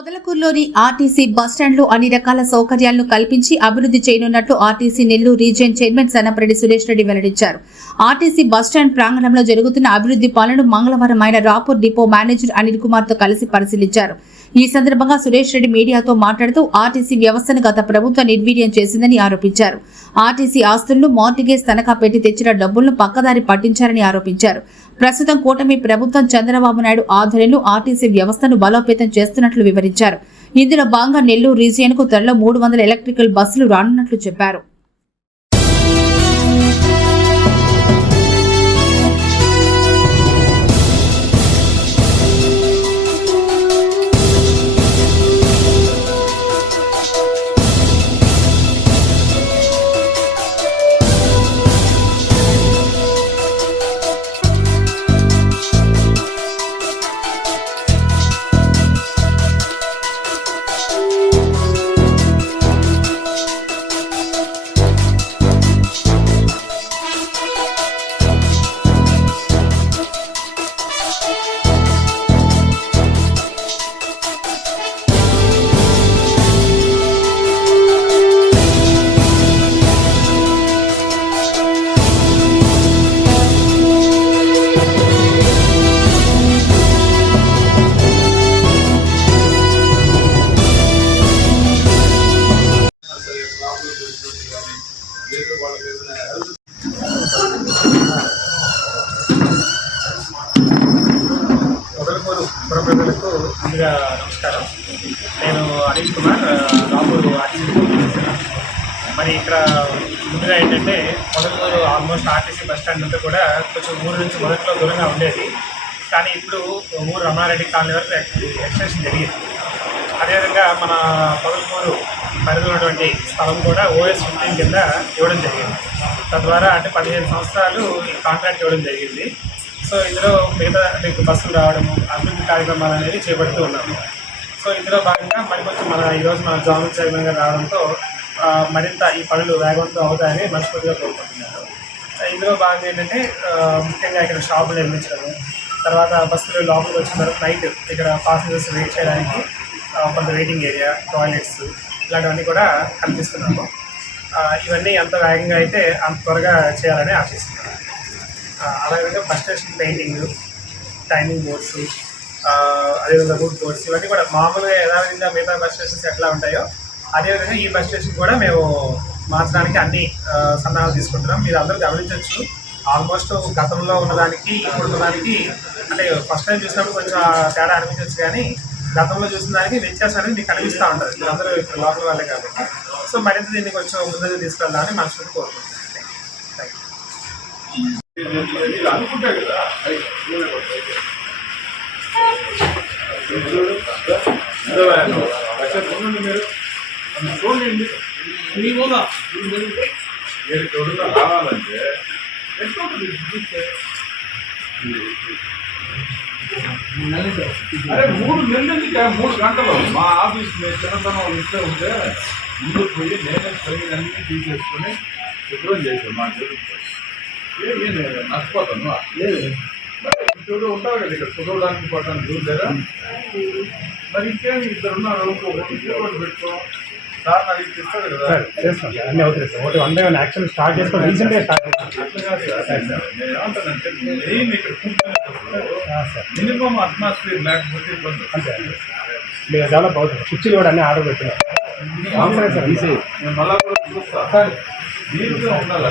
పొదలకూరులోని RTC బస్టాండ్లో అన్ని రకాల సౌకర్యాలను కల్పించి అభివృద్ధి చేయనున్నట్లు RTC Nellore region chairman Sannapareddy Suresh Reddy వెల్లడించారు. ఆర్టీసీ బస్టాండ్ ప్రాంగణంలో జరుగుతున్న అభివృద్ధి పనులను మంగళవారం ఆయన రాపూర్ డిపో మేనేజర్ అనిల్ కుమార్ తో కలిసి పరిశీలించారు. ఈ సందర్భంగా సురేష్ రెడ్డి మీడియాతో మాట్లాడుతూ ఆర్టీసీ వ్యవస్థను గత ప్రభుత్వం నిర్వీర్యం చేసిందని ఆరోపించారు. ఆర్టీసీ ఆస్తులను మార్టిగేజ్ తనఖా పెట్టి తెచ్చిన డబ్బులను పక్కదారి పట్టించారని ఆరోపించారు. ప్రస్తుతం కూటమి ప్రభుత్వం చంద్రబాబు నాయుడు ఆధ్వర్యంలో ఆర్టీసీ వ్యవస్థను బలోపేతం చేస్తున్నట్లు వివరించారు. ఇందులో భాగంగా నెల్లూరు రీజియన్ కు త్వరలో 300 ఎలక్ట్రికల్ బస్సులు రానున్నట్లు చెప్పారు. పొదలకూరు ప్రజలకు ముందుగా నమస్కారం. నేను అనిల్ కుమార్, రాపూర్ ఆర్టీసీ. మరి ఇక్కడ ముందుగా ఏంటంటే Podalakuru almost RTC bus stand అంతా కూడా కొంచెం ఊరు నుంచి మొదట్లో దూరంగా ఉండేది. కానీ ఇప్పుడు ఊరు రమణారెడ్డి కాలనీ వరకు ఎక్స్టెన్షన్ జరిగింది. అదేవిధంగా మన పొదలకూరు పరిధిలో ఉన్నటువంటి స్థలం కూడా OS15 కింద ఇవ్వడం జరిగింది. తద్వారా అంటే 15 సంవత్సరాలు ఈ కాంట్రాక్ట్ ఇవ్వడం జరిగింది. సో ఇందులో మిగతా మీకు బస్సులు రావడము, అభివృద్ధి కార్యక్రమాలు అనేది చేపడుతూ ఉన్నాము. సో ఇందులో భాగంగా మరి కొంచెం ఈరోజు మన జోనల్ చైర్మన్ గారు రావడంతో మరింత ఈ పనులు వేగవంతం అవుతాయని మనస్ఫూర్తిగా కోరుకుంటున్నాను. ఇందులో భాగంగా ఏంటంటే ముఖ్యంగా ఇక్కడ షాపులు నిర్మించడము, తర్వాత బస్సులు లోపలికి వచ్చిన తర్వాత నైట్ ఇక్కడ పాసెంజర్స్ వెయిట్ చేయడానికి కొంత వెయిటింగ్ ఏరియా, టాయిలెట్స్ ఇలాంటివన్నీ కూడా కల్పిస్తున్నాము. ఇవన్నీ ఎంత వేగంగా అయితే అంత త్వరగా చేయాలని ఆశిస్తున్నాను. అలాగే bus station painting, timing boards, అదేవిధంగా రూట్ బోర్డ్స్ ఇవన్నీ కూడా మామూలుగా యథావిధంగా మిగతా బస్ స్టేషన్స్ ఎట్లా ఉంటాయో అదేవిధంగా ఈ బస్ స్టేషన్ కూడా మేము మార్చడానికి అన్ని సన్నాహాలు తీసుకుంటున్నాం. మీరు అందరూ గమనించవచ్చు, ఆల్మోస్ట్ గతంలో ఉన్నదానికి ఇప్పుడు ఉన్నదానికి అంటే ఫస్ట్ టైం చూసినప్పుడు కొంచెం తేడా అనిపించవచ్చు, కానీ గతంలో చూసిన దానికి వ్యత్యాసం అనేది మీకు కనిపిస్తూ ఉంటుంది. మీరు అందరూ ఇక్కడ లోపల వాళ్ళే కాబట్టి సో మరింత దీన్ని కొంచెం ముందుకు తీసుకెళ్దామని మనస్ఫూర్తి కోరుకుంటున్నాను. Thank you. అనుకుంటా కదా మీరు చూడండి, మీరు చూడగా రావాలంటే అరే 3 నెలలకి 3 గంటలు మా ఆఫీస్ చిన్నతనం ఇస్తే ఉంటే ముందు పోయి నేనే అన్నీ తీసేసుకొని శుభ్రం చేసాను. మా నేను నష్టపోతాను. చూడు ఉంటావు కదా ఇక్కడ శుభ్రడానికి పోతాను చూసారా. మరి ఇంకేమి ఇద్దరు ఉన్నారు, పెట్టుకో సార్ నాకు ఇది ఇస్తాడు కదా. చేస్తాం సార్, అన్నీ అవుతుంది సార్. ఒకటి 1 by 1 యాక్షన్ స్టార్ట్ చేసుకొని రీసెంట్గా స్టార్ట్ చేస్తాను. అట్లా కాదు సార్, నేను ఏమంటానంటే మెయిన్ ఇక్కడ మినిమం అట్మాస్ఫియర్ లేకపోతే ఇబ్బంది. అంతే మీరు డెవలప్ అవుతుంది. కుర్చీలు కూడా అన్నీ ఆర్డర్ పెట్టినారు. అవసరం సార్ ఈసీ నేను మళ్ళా కూడా చూస్తాను సార్. నీట్గా ఉండాలి.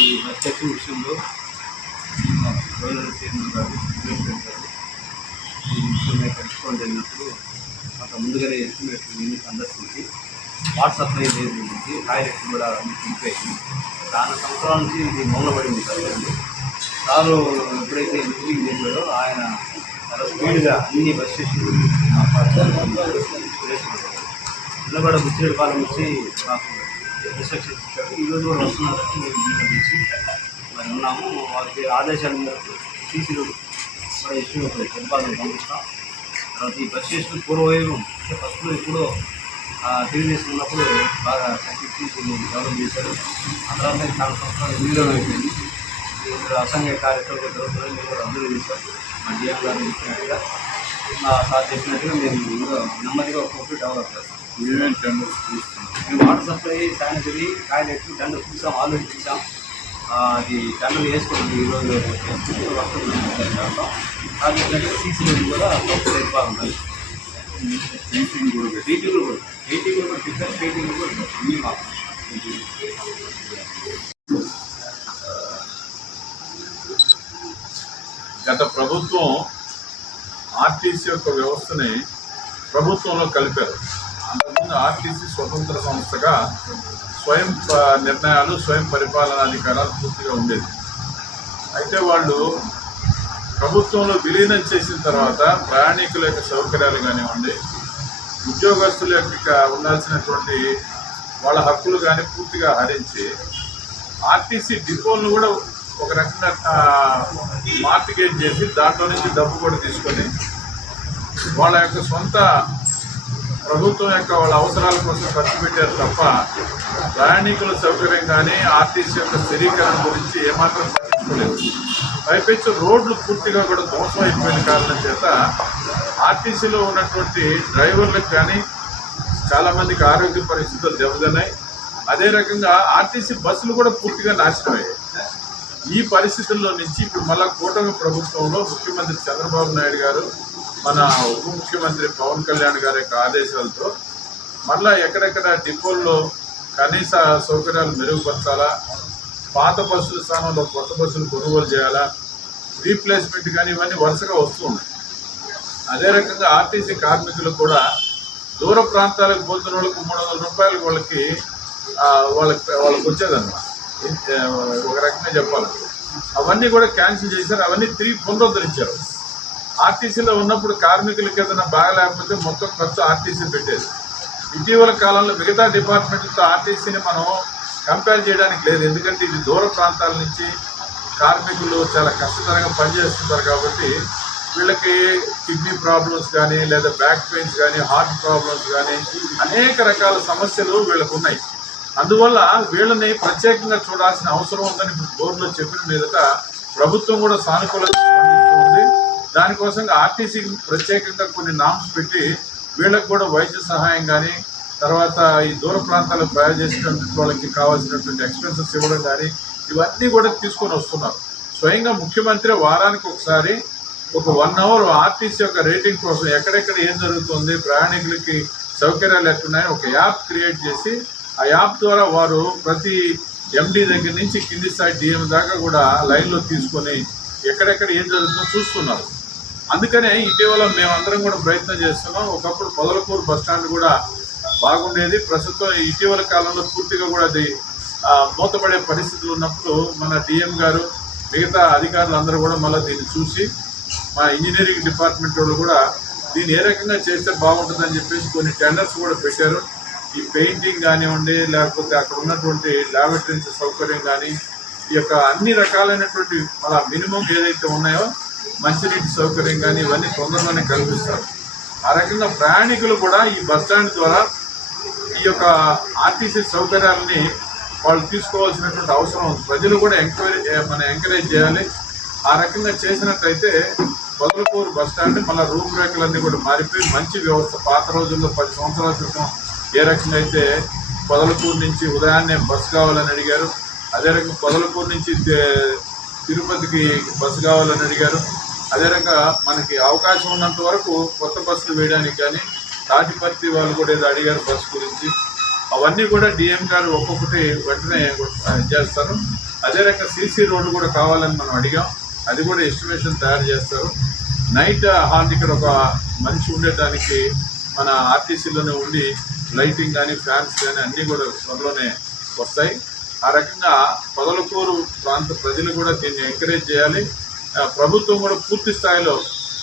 ఈ బడ్జెట్ విషయంలో చైర్మన్ గారు ఈ విషయం తెలుసుకోవడం జరిగినప్పుడు అంత ముందుగానే ఎస్టిమేట్ సందర్శించి వాట్సాప్లో నుంచి టాయిలెట్ కూడా నింపేసి చాలా సంవత్సరాల నుంచి ఇది మౌనపడింది సార్. సారు ఎప్పుడైతే మీటింగ్ చేశాడో ఆయన చాలా స్పీడ్గా అన్ని బస్ స్టేషన్లు ఇలా కూడా బుచ్చిరెడ్డిపాలెం నుంచి మాకు ఇన్స్ట్రక్షన్స్ ఇచ్చారు. ఈరోజు కూడా వస్తున్నారని మేము ఇంట్లో నుంచి మరి ఉన్నాము. వాళ్ళకి ఆదేశాల మేరకు సీసీ రోడ్డు కూడా ఎస్టిమేట్ ప్రతిపాదన పంపిస్తాం. తర్వాత ఈ బస్ స్టేషన్ పూర్వవైపు ఫస్ట్లో ఎప్పుడో తెలుగుదేశం ఉన్నప్పుడు బాగా కట్టించి డెవలప్ చేశారు. ఆ తర్వాత చాలా సంవత్సరాలు వినియోగం అయిపోయింది. ఇప్పుడు అసంఘ కార్యక్రమాలు మేము కూడా అందరూ చేశాం. మా డిఎం గారు చెప్పినట్టుగా మా సార్ చెప్పినట్టుగా మేము ఇంకా నెమ్మదిగా ఒక్కొక్కటి డెవలప్ చేస్తాం. ఏమేమి టెండర్స్ తీసుకున్నాం? మేము water supply, sanitary, toilet tender చూసాం, ఆల్రెడీ చూసాం. అది టెండర్ వేసుకోండి ఈరోజు చేస్తాం. అది సీసీ రోడ్డు కూడా బాగుంటుంది. టీచింగ్ కూడా టీటీలు కూడా టిఫిన్ టీటీలు కూడా అన్నీ మాకు. గత ప్రభుత్వం ఆర్టీసీ యొక్క వ్యవస్థని ప్రభుత్వంలో కలిపారు. అంతకుముందు ఆర్టీసీ స్వతంత్ర సంస్థగా స్వయం నిర్ణయాలు, స్వయం పరిపాలనాధికారాలు పూర్తిగా ఉండేది. అయితే వాళ్ళు ప్రభుత్వంలో విలీనం చేసిన తర్వాత ప్రయాణికుల యొక్క సౌకర్యాలు కానివ్వండి, ఉద్యోగస్తుల యొక్క ఉండాల్సినటువంటి వాళ్ళ హక్కులు కానీ పూర్తిగా హరించి ఆర్టీసీ డిపోలను కూడా ఒక రకంగా మార్టిగేజ్ చేసి దాంట్లో నుంచి డబ్బు కూడా తీసుకొని వాళ్ళ యొక్క సొంత ప్రభుత్వం యొక్క వాళ్ళ అవసరాల కోసం ఖర్చు పెట్టారు తప్ప ప్రయాణికుల సౌకర్యం కానీ ఆర్టీసీ యొక్క స్థిరీకరణ గురించి ఏమాత్రం పట్టించుకోలేదు. పైపెచ్చు రోడ్లు పూర్తిగా కూడా ధ్వంసం అయిపోయిన కారణం చేత ఆర్టీసీలో ఉన్నటువంటి డ్రైవర్లకు కానీ చాలామందికి ఆరోగ్య పరిస్థితులు దెబ్బతిన్నాయి. అదే రకంగా ఆర్టీసీ బస్సులు కూడా పూర్తిగా నాశనం అయ్యాయి. ఈ పరిస్థితుల్లో నుంచి ఇప్పుడు మళ్ళా కూటమి ప్రభుత్వంలో ముఖ్యమంత్రి చంద్రబాబు నాయుడు గారు, మన ఉప ముఖ్యమంత్రి పవన్ కళ్యాణ్ గారి యొక్క ఆదేశాలతో మళ్ళా ఎక్కడెక్కడ డిపోల్లో కనీస సౌకర్యాలు మెరుగుపరచాలా, పాత బస్సుల స్థానంలో కొత్త బస్సులు కొనుగోలు చేయాలా, రీప్లేస్మెంట్ కానీ ఇవన్నీ వరుసగా వస్తూ ఉన్నాయి. అదే రకంగా ఆర్టీసీ కార్మికులు కూడా దూర ప్రాంతాలకు పోతున్న వాళ్ళకి 300 రూపాయలు వాళ్ళకి వచ్చేదన్నమాట. ఒక రకంగా చెప్పాలంటే అవన్నీ కూడా క్యాన్సిల్ చేశారు. అవన్నీ తిరిగి పునరుద్ధరించారు. ఆర్టీసీలో ఉన్నప్పుడు కార్మికులకి ఏదైనా బాగలేకపోతే మొత్తం ఖర్చు ఆర్టీసీ పెట్టేది. ఇటీవల కాలంలో మిగతా డిపార్ట్మెంట్లతో ఆర్టీసీని మనం కంపేర్ చేయడానికి లేదు. ఎందుకంటే ఇది దూర ప్రాంతాల నుంచి కార్మికులు చాలా కష్టతరంగా పనిచేస్తుంటారు కాబట్టి వీళ్ళకి కిడ్నీ ప్రాబ్లమ్స్ కానీ లేదా బ్యాక్ పెయిన్స్ కానీ హార్ట్ ప్రాబ్లమ్స్ కానీ అనేక రకాల సమస్యలు వీళ్ళకు ఉన్నాయి. అందువల్ల వీళ్ళని ప్రత్యేకంగా చూడాల్సిన అవసరం ఉందని ఇప్పుడు బోర్డులో చెప్పిన మీదట ప్రభుత్వం కూడా సానుకూలంగా స్పందిస్తుంది. దానికోసం ఆర్టీసీకి ప్రత్యేకంగా కొన్ని నామ్స్ పెట్టి వీళ్ళకి కూడా వైద్య సహాయం కానీ తర్వాత ఈ దూర ప్రాంతాలకు ప్రయాణించినటువంటి వాళ్ళకి కావాల్సినటువంటి ఎక్స్పెన్సెస్ ఇవ్వడం కానీ ఇవన్నీ కూడా తీసుకొని వస్తున్నారు. స్వయంగా ముఖ్యమంత్రి వారానికి ఒకసారి ఒక 1 అవర్ ఆర్టీసీ యొక్క రేటింగ్ కోసం ఎక్కడెక్కడ ఏం జరుగుతుంది, ప్రయాణికులకి సౌకర్యాలు ఎట్టున్నాయో ఒక యాప్ క్రియేట్ చేసి ఆ యాప్ ద్వారా వారు ప్రతి ఎండీ దగ్గర నుంచి కింది స్థాయి డిఎం దాకా కూడా లైన్లో తీసుకొని ఎక్కడెక్కడ ఏం జరుగుతుందో చూస్తున్నారు. అందుకనే ఇటీవల మేమందరం కూడా ప్రయత్నం చేస్తున్నాం. ఒకప్పుడు పొదలకూరు బస్టాండ్ కూడా బాగుండేది. ప్రస్తుతం ఇటీవల కాలంలో పూర్తిగా కూడా అది మూతపడే పరిస్థితులు ఉన్నప్పుడు మన డిఎం గారు మిగతా అధికారులు అందరూ కూడా మళ్ళీ దీన్ని చూసి మా ఇంజనీరింగ్ డిపార్ట్మెంట్ వాళ్ళు కూడా దీన్ని ఏ రకంగా చేస్తే బాగుంటుందని చెప్పేసి కొన్ని టెండర్స్ కూడా పెట్టారు. ఈ పెయింటింగ్ కానివ్వండి లేకపోతే అక్కడ ఉన్నటువంటి ల్యాబొరేటరీస్ సౌకర్యం కానీ ఈ యొక్క అన్ని రకాలైనటువంటి మన మినిమం ఏదైతే ఉన్నాయో మంచినీటి సౌకర్యం కానీ ఇవన్నీ తొందరగానే కల్పిస్తారు. ఆ రకంగా ప్రయాణికులు కూడా ఈ బస్టాండ్ ద్వారా ఈ యొక్క ఆర్టీసీ సౌకర్యాలని వాళ్ళు తీసుకోవాల్సినటువంటి అవసరం ఉంది. ప్రజలు కూడా ఎంకరేజ్ చేయాలి. ఆ రకంగా చేసినట్టయితే పొదలకూరు బస్టాండ్ మళ్ళీ రూమ్ రేకులన్నీ కూడా మారిపోయి మంచి వ్యవస్థ పాత రోజుల్లో 10 సంవత్సరాల క్రితం ఏ రకంగా అయితే పొదలకూరు నుంచి ఉదయాన్నే బస్సు కావాలని అడిగారు, అదే రకంగా పొదలకూరు నుంచి తిరుపతికి బస్సు కావాలని అడిగారు. అదే రకంగా మనకి అవకాశం ఉన్నంత వరకు కొత్త బస్సులు వేయడానికి కానీ తాటిపర్తి వాళ్ళు కూడా ఏదో అడిగారు బస్సు గురించి. అవన్నీ కూడా డిఎం గారు ఒక్కొక్కటి వెంటనే చేస్తారు. అదే రకంగా సీసీ రోడ్డు కూడా కావాలని మనం అడిగాం. అది కూడా ఎస్టిమేషన్ తయారు చేస్తారు. నైట్ హాల్ట్ ఇక్కడ ఒక మనిషి ఉండేదానికి మన ఆర్టీసీలోనే ఉండి లైటింగ్ కానీ ఫ్యాన్స్ కానీ అన్నీ కూడా త్వరలోనే వస్తాయి. ఆ రకంగా పొదలకూరు ప్రాంత ప్రజలు కూడా దీన్ని ఎంకరేజ్ చేయాలి. ప్రభుత్వం కూడా పూర్తి స్థాయిలో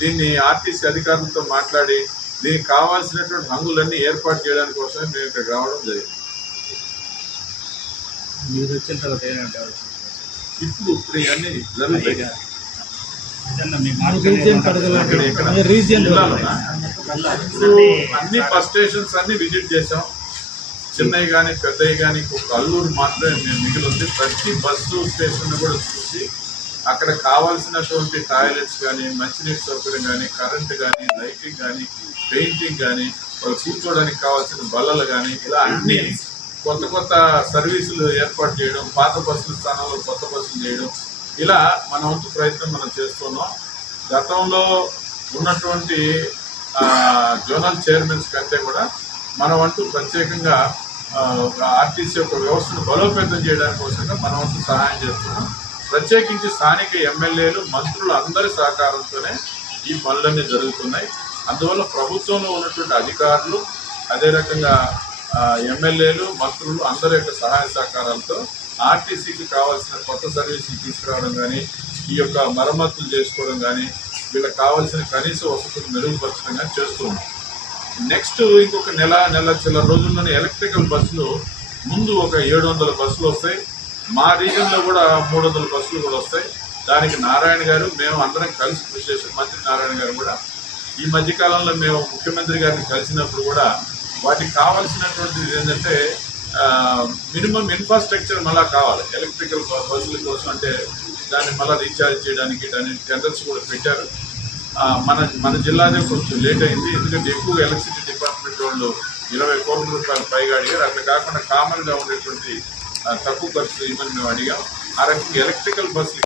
దీన్ని ఆర్టీసీ అధికారులతో మాట్లాడి దీనికి కావాల్సినటువంటి హంగులన్నీ ఏర్పాటు చేయడానికి కోసమే మేము ఇక్కడికి రావడం జరిగింది. మీరు వచ్చిన తర్వాత ఏంటంటే ఇప్పుడు ఇవన్నీ జరుగుతాయి. ఇక్కడ జిల్లాలోనా? ఇప్పుడు అన్ని బస్ స్టేషన్స్ అన్ని విజిట్ చేసాం. చిన్నవి కానీ పెద్దవి కానీ ఒక అల్లూరు మాత్రమే మేము మిగిలి ఉంది. ప్రతి బస్సు స్టేషన్ కూడా చూసి అక్కడ కావాల్సినటువంటి టాయిలెట్స్ కానీ, మంచినీటి సౌకర్యం కానీ, కరెంటు కానీ, లైటింగ్ కానీ, పెయింటింగ్ కానీ, వాళ్ళు కూర్చోవడానికి కావాల్సిన బల్లలు కానీ, ఇలా అన్ని కొత్త కొత్త సర్వీసులు ఏర్పాటు చేయడం, పాత బస్సుల స్థానంలో కొత్త బస్సులు చేయడం, ఇలా మన వంతు ప్రయత్నం మనం చేస్తున్నాం. గతంలో ఉన్నటువంటి జోనల్ చైర్మన్స్ కంటే కూడా మన వంతు ప్రత్యేకంగా ఆర్టీసీ యొక్క వ్యవస్థను బలోపేతం చేయడానికి కోసంగా మన వంతు సహాయం చేస్తున్నాం. ప్రత్యేకించి స్థానిక ఎమ్మెల్యేలు, మంత్రులు అందరి సహకారంతోనే ఈ పనులన్నీ జరుగుతున్నాయి. అందువల్ల ప్రభుత్వంలో ఉన్నటువంటి అధికారులు, అదే రకంగా ఎమ్మెల్యేలు, మంత్రులు అందరి యొక్క సహాయ సహకారాలతో ఆర్టీసీకి కావాల్సిన కొత్త సర్వీసులు తీసుకురావడం కానీ, ఈ యొక్క మరమ్మతులు చేసుకోవడం కానీ, వీళ్ళకి కావాల్సిన కనీస వసతులు మెరుగుపరచడం కానీ చేస్తున్నాం. నెక్స్ట్ ఇంకొక నెల చిల్లర రోజుల్లోనే ఎలక్ట్రికల్ బస్సులు ముందు ఒక 700 బస్సులు వస్తాయి. మా రీజన్లో కూడా 300 బస్సులు కూడా వస్తాయి. దానికి నారాయణ గారు, మేము అందరం కలిసి కృషి చేసాం. మంత్రి నారాయణ గారు కూడా ఈ మధ్యకాలంలో మేము ముఖ్యమంత్రి గారిని కలిసినప్పుడు కూడా వాటికి కావాల్సినటువంటిది ఏంటంటే మినిమం ఇన్ఫ్రాస్ట్రక్చర్ మళ్ళీ కావాలి ఎలక్ట్రికల్ బస్సుల కోసం. అంటే దాన్ని మళ్ళీ రీఛార్జ్ చేయడానికి దాని టెండర్స్ కూడా పెట్టారు. మన జిల్లాదే కొంచెం లేట్ అయింది, ఎందుకంటే ఎక్కువ ఎలక్ట్రిసిటీ డిపార్ట్మెంట్ వాళ్ళు 20 కోట్ల రూపాయలు పైగా అడిగారు. అట్లా కాకుండా కామన్గా ఉండేటువంటి తక్కువ ఖర్చు ఇవ్వని మేము అడిగాం. ఆ రకంగా ఎలక్ట్రికల్ బస్సులు